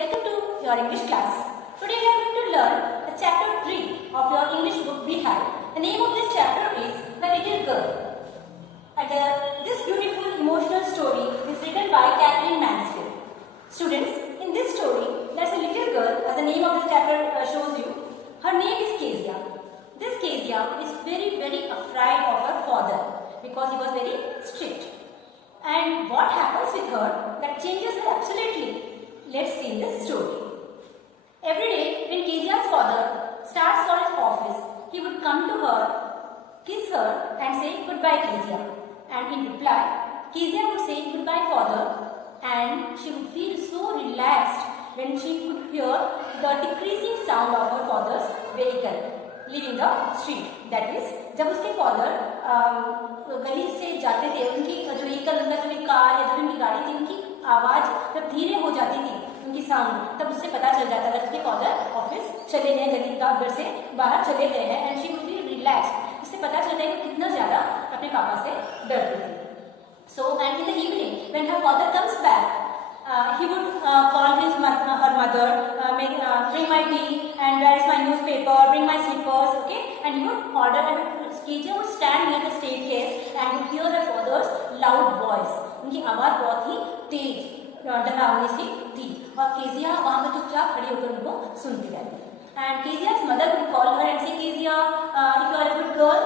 Welcome to your English class. Today we are going to learn the chapter 3 of your English book Beehive. The name of this chapter is The Little Girl. And this beautiful emotional story is written by Katherine Mansfield. Students, in this story, there's a little girl, as the name of this chapter shows you. Her name is Kezia. This Kezia is very afraid of her father because he was very strict. And what happens with her that changes her absolutely. Let's see this story. Every day when Kezia's father starts for his office, he would come to her, kiss her and say goodbye Kezia. And in reply, Kezia would say goodbye father, and she would feel so relaxed when she could hear the decreasing sound of her father's vehicle leaving the street. That is, जब उसके father गली से जाते थे, उनकी जो vehicle, उनका जो भी कार या जो उनकी गाड़ी थी, उनकी आवाज जब धीरे हो जाती थी, उनकी साउंड, तब उससे पता चल जाता था कि फादर ऑफिस चले गए, गली का घर से बाहर चले गए हैं. And she would feel relaxed. इससे पता चलता है कि कितना ज्यादा अपने पापा से डरती थी. So and in the evening when her father comes back, he would call her mother, bring my tea and where is my newspaper, bring my slippers, okay? And he would order, and Kezia would stand near the staircase and would hear her father's loud voice. उनकी आवाज बहुत ही तेज डरावनी सी थी और Kezia वहां पर चुपचाप खड़ी होकर उनको सुनती रहती. And Kezia's mother would call her and say, Kezia, if you are a good girl,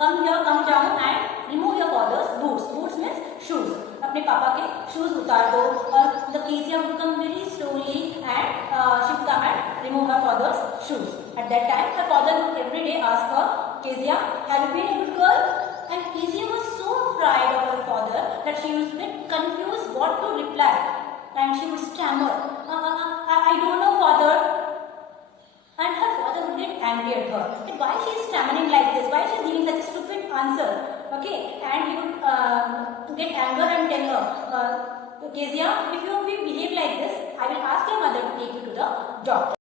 come here, come down and remove your father's boots. Boots means shoes. अपने पापा के shoes उतार दो. और the Kezia would come very slowly and she would come and remove her father's shoes. At that time, her father would every day ask her, Kezia, have you been a good girl? And Kezia was so afraid of her father that she used to get confused what to reply. And she would stammer, I don't know father. And her father would get angry at her. That why she is stammering like this? Why she is giving such a stupid answer? Okay, and he would get anger and tell her, Kezia, if you behave like this, I will ask your mother to take you to the doctor.